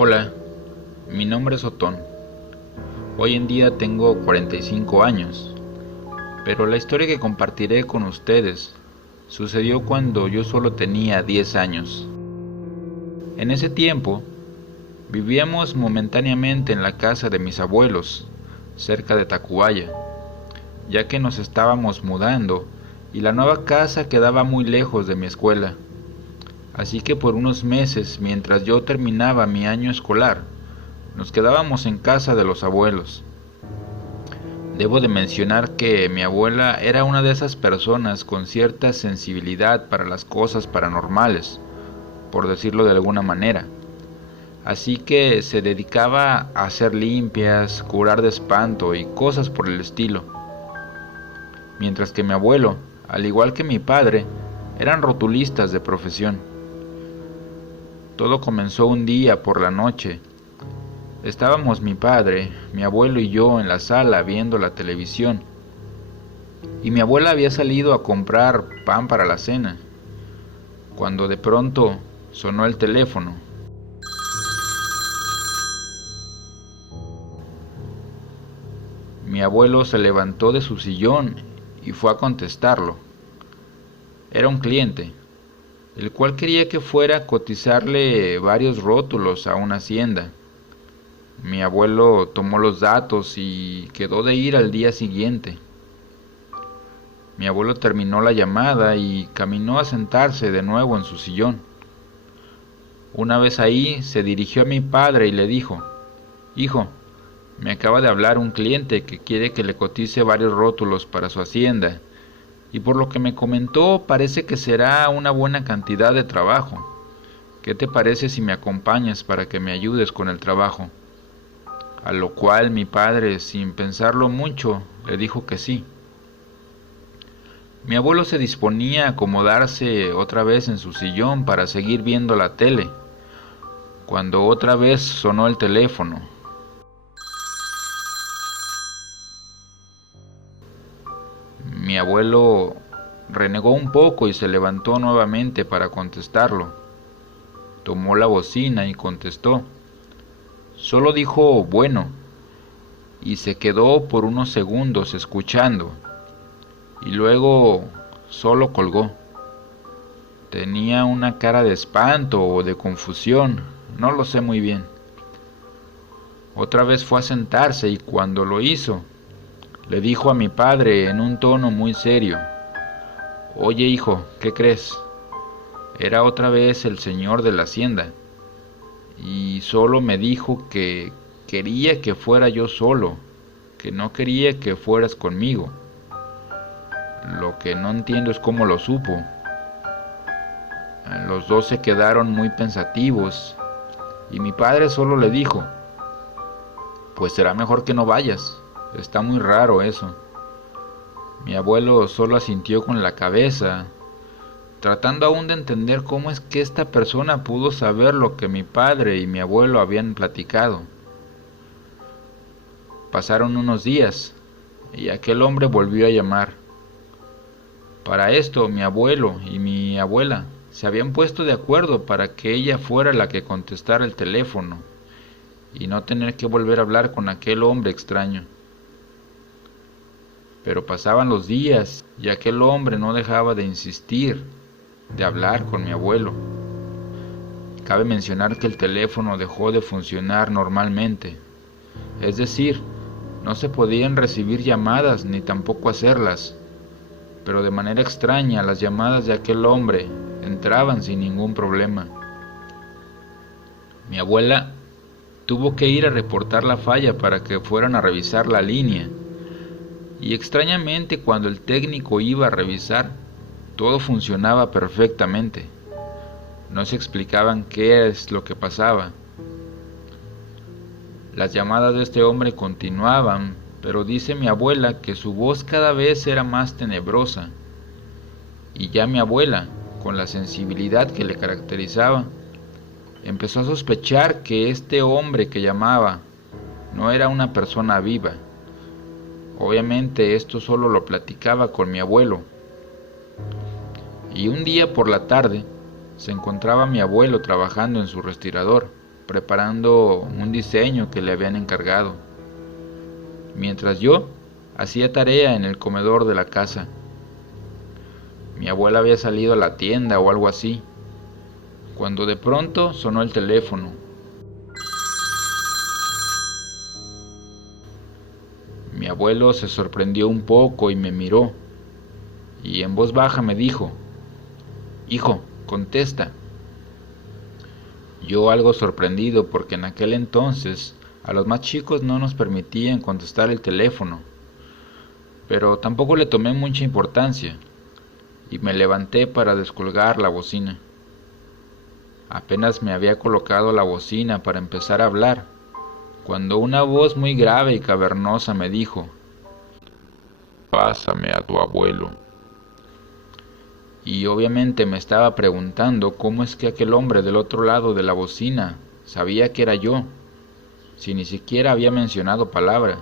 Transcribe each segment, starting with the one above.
Hola, mi nombre es Otón. Hoy en día tengo 45 años, pero la historia que compartiré con ustedes sucedió cuando yo solo tenía 10 años. En ese tiempo, vivíamos momentáneamente en la casa de mis abuelos, cerca de Tacubaya, ya que nos estábamos mudando y la nueva casa quedaba muy lejos de mi escuela. Así que por unos meses, mientras yo terminaba mi año escolar, nos quedábamos en casa de los abuelos. Debo de mencionar que mi abuela era una de esas personas con cierta sensibilidad para las cosas paranormales, por decirlo de alguna manera. Así que se dedicaba a hacer limpias, curar de espanto y cosas por el estilo. Mientras que mi abuelo, al igual que mi padre, eran rotulistas de profesión. Todo comenzó un día por la noche. Estábamos mi padre, mi abuelo y yo en la sala viendo la televisión. Y mi abuela había salido a comprar pan para la cena, cuando de pronto sonó el teléfono. Mi abuelo se levantó de su sillón y fue a contestarlo. Era un cliente, el cual quería que fuera a cotizarle varios rótulos a una hacienda. Mi abuelo tomó los datos y quedó de ir al día siguiente. Mi abuelo terminó la llamada y caminó a sentarse de nuevo en su sillón. Una vez ahí, se dirigió a mi padre y le dijo: «Hijo, me acaba de hablar un cliente que quiere que le cotice varios rótulos para su hacienda, y por lo que me comentó parece que será una buena cantidad de trabajo. ¿Qué te parece si me acompañas para que me ayudes con el trabajo?». A lo cual mi padre, sin pensarlo mucho, le dijo que sí. Mi abuelo se disponía a acomodarse otra vez en su sillón para seguir viendo la tele, cuando otra vez sonó el teléfono. Mi abuelo renegó un poco y se levantó nuevamente para contestarlo. Tomó la bocina y contestó. Solo dijo «bueno» y se quedó por unos segundos escuchando, y luego solo colgó. Tenía una cara de espanto o de confusión, no lo sé muy bien. Otra vez fue a sentarse y cuando lo hizo, le dijo a mi padre en un tono muy serio: «Oye, hijo, ¿qué crees? Era otra vez el señor de la hacienda, y solo me dijo que quería que fuera yo solo, que no quería que fueras conmigo. Lo que no entiendo es cómo lo supo». Los dos se quedaron muy pensativos y mi padre solo le dijo: «Pues será mejor que no vayas, está muy raro eso». Mi abuelo solo asintió con la cabeza, tratando aún de entender cómo es que esta persona pudo saber lo que mi padre y mi abuelo habían platicado. Pasaron unos días y aquel hombre volvió a llamar. Para esto, mi abuelo y mi abuela se habían puesto de acuerdo para que ella fuera la que contestara el teléfono y no tener que volver a hablar con aquel hombre extraño. Pero pasaban los días y aquel hombre no dejaba de insistir, de hablar con mi abuelo. Cabe mencionar que el teléfono dejó de funcionar normalmente, es decir, no se podían recibir llamadas ni tampoco hacerlas, pero de manera extraña las llamadas de aquel hombre entraban sin ningún problema. Mi abuela tuvo que ir a reportar la falla para que fueran a revisar la línea, y extrañamente cuando el técnico iba a revisar, todo funcionaba perfectamente. No se explicaban qué es lo que pasaba. Las llamadas de este hombre continuaban, pero dice mi abuela que su voz cada vez era más tenebrosa. Y ya mi abuela, con la sensibilidad que le caracterizaba, empezó a sospechar que este hombre que llamaba no era una persona viva. Obviamente esto solo lo platicaba con mi abuelo. Y un día por la tarde se encontraba mi abuelo trabajando en su respirador, preparando un diseño que le habían encargado, mientras yo hacía tarea en el comedor de la casa. Mi abuela había salido a la tienda o algo así, cuando de pronto sonó el teléfono. Mi abuelo se sorprendió un poco y me miró, y en voz baja me dijo: «Hijo, contesta». Yo algo sorprendido porque en aquel entonces a los más chicos no nos permitían contestar el teléfono, pero tampoco le tomé mucha importancia y me levanté para descolgar la bocina. Apenas me había colocado la bocina para empezar a hablar, cuando una voz muy grave y cavernosa me dijo: «Pásame a tu abuelo». Y obviamente me estaba preguntando cómo es que aquel hombre del otro lado de la bocina sabía que era yo, si ni siquiera había mencionado palabra.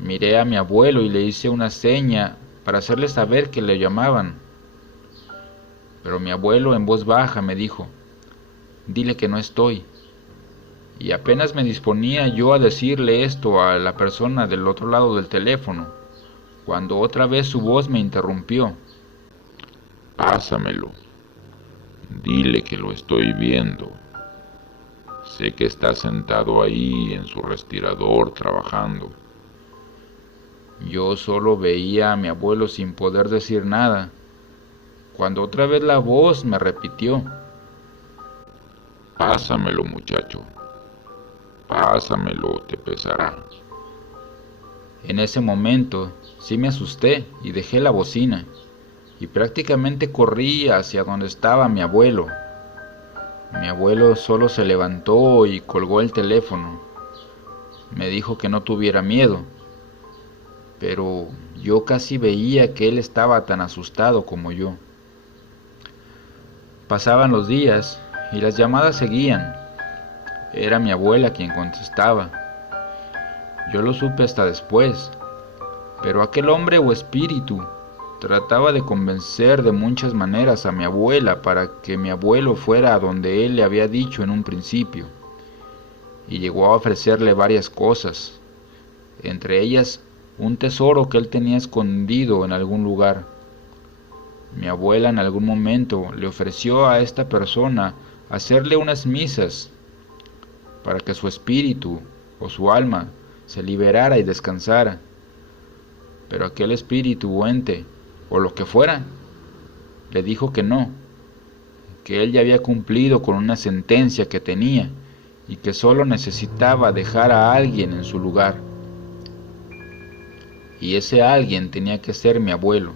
Miré a mi abuelo y le hice una seña para hacerle saber que le llamaban. Pero mi abuelo en voz baja me dijo: «Dile que no estoy». Y apenas me disponía yo a decirle esto a la persona del otro lado del teléfono, cuando otra vez su voz me interrumpió. «Pásamelo. Dile que lo estoy viendo. Sé que está sentado ahí en su respirador trabajando». Yo solo veía a mi abuelo sin poder decir nada, cuando otra vez la voz me repitió: «Pásamelo, muchacho. Pásamelo, te pesará». En ese momento sí me asusté y dejé la bocina, y prácticamente corrí hacia donde estaba mi abuelo. Mi abuelo solo se levantó y colgó el teléfono. Me dijo que no tuviera miedo, pero yo casi veía que él estaba tan asustado como yo. Pasaban los días y las llamadas seguían. Era mi abuela quien contestaba. Yo lo supe hasta después, pero aquel hombre o espíritu trataba de convencer de muchas maneras a mi abuela para que mi abuelo fuera a donde él le había dicho en un principio, y llegó a ofrecerle varias cosas, entre ellas un tesoro que él tenía escondido en algún lugar. Mi abuela en algún momento le ofreció a esta persona hacerle unas misas para que su espíritu o su alma se liberara y descansara, pero aquel espíritu o ente o lo que fuera le dijo que no, que él ya había cumplido con una sentencia que tenía y que solo necesitaba dejar a alguien en su lugar, y ese alguien tenía que ser mi abuelo.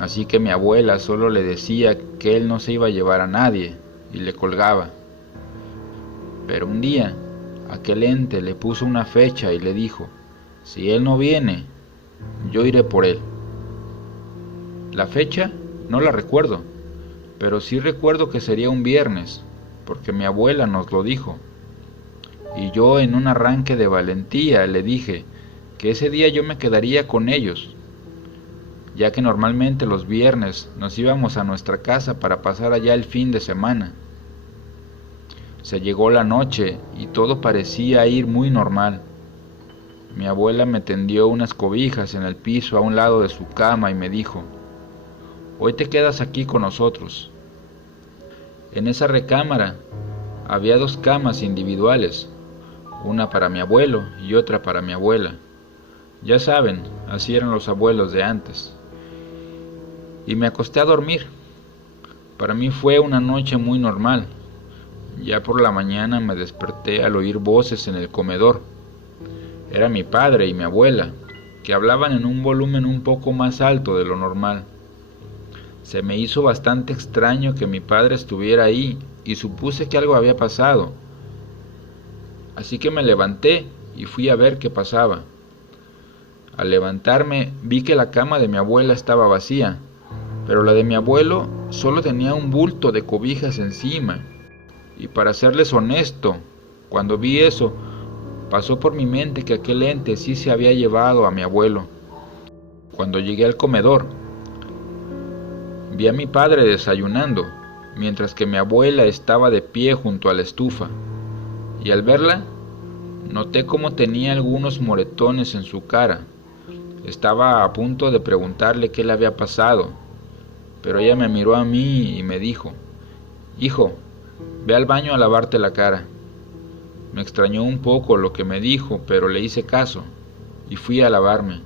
Así que mi abuela solo le decía que él no se iba a llevar a nadie y le colgaba. Pero un día aquel ente le puso una fecha y le dijo: «Si él no viene, yo iré por él». La fecha no la recuerdo, pero sí recuerdo que sería un viernes, porque mi abuela nos lo dijo. Y yo en un arranque de valentía le dije que ese día yo me quedaría con ellos, ya que normalmente los viernes nos íbamos a nuestra casa para pasar allá el fin de semana. Se llegó la noche y todo parecía ir muy normal. Mi abuela me tendió unas cobijas en el piso a un lado de su cama y me dijo: «Hoy te quedas aquí con nosotros». En esa recámara había 2 camas individuales, una para mi abuelo y otra para mi abuela. Ya saben, así eran los abuelos de antes. Y me acosté a dormir. Para mí fue una noche muy normal. Ya por la mañana me desperté al oír voces en el comedor. Era mi padre y mi abuela, que hablaban en un volumen un poco más alto de lo normal. Se me hizo bastante extraño que mi padre estuviera ahí y supuse que algo había pasado. Así que me levanté y fui a ver qué pasaba. Al levantarme vi que la cama de mi abuela estaba vacía, pero la de mi abuelo solo tenía un bulto de cobijas encima. Y para serles honesto, cuando vi eso, pasó por mi mente que aquel ente sí se había llevado a mi abuelo. Cuando llegué al comedor, vi a mi padre desayunando, mientras que mi abuela estaba de pie junto a la estufa, y al verla, noté cómo tenía algunos moretones en su cara. Estaba a punto de preguntarle qué le había pasado, pero ella me miró a mí y me dijo: «Hijo, ve al baño a lavarte la cara». Me extrañó un poco lo que me dijo, pero le hice caso, y fui a lavarme.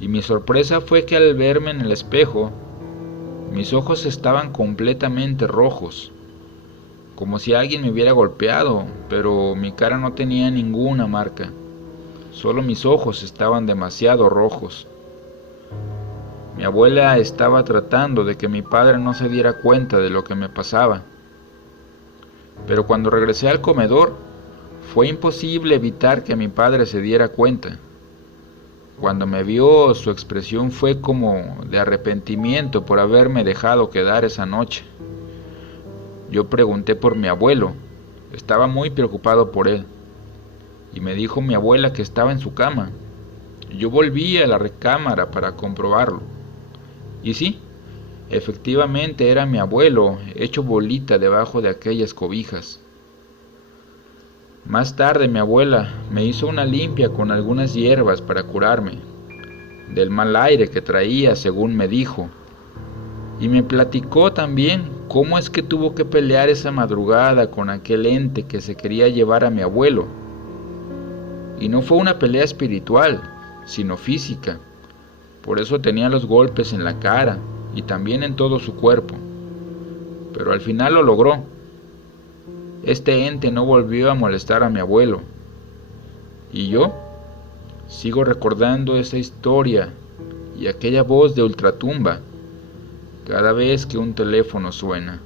Y mi sorpresa fue que al verme en el espejo, mis ojos estaban completamente rojos, como si alguien me hubiera golpeado, pero mi cara no tenía ninguna marca. Solo mis ojos estaban demasiado rojos. Mi abuela estaba tratando de que mi padre no se diera cuenta de lo que me pasaba. Pero cuando regresé al comedor, fue imposible evitar que mi padre se diera cuenta. Cuando me vio, su expresión fue como de arrepentimiento por haberme dejado quedar esa noche. Yo pregunté por mi abuelo, estaba muy preocupado por él, y me dijo mi abuela que estaba en su cama. Yo volví a la recámara para comprobarlo. Y sí, efectivamente era mi abuelo, hecho bolita debajo de aquellas cobijas. Más tarde mi abuela me hizo una limpia con algunas hierbas para curarme del mal aire que traía, según me dijo, y me platicó también cómo es que tuvo que pelear esa madrugada con aquel ente que se quería llevar a mi abuelo. Y no fue una pelea espiritual, sino física. Por eso tenía los golpes en la cara y también en todo su cuerpo. Pero al final lo logró. Este ente no volvió a molestar a mi abuelo. Y yo sigo recordando esa historia y aquella voz de ultratumba cada vez que un teléfono suena.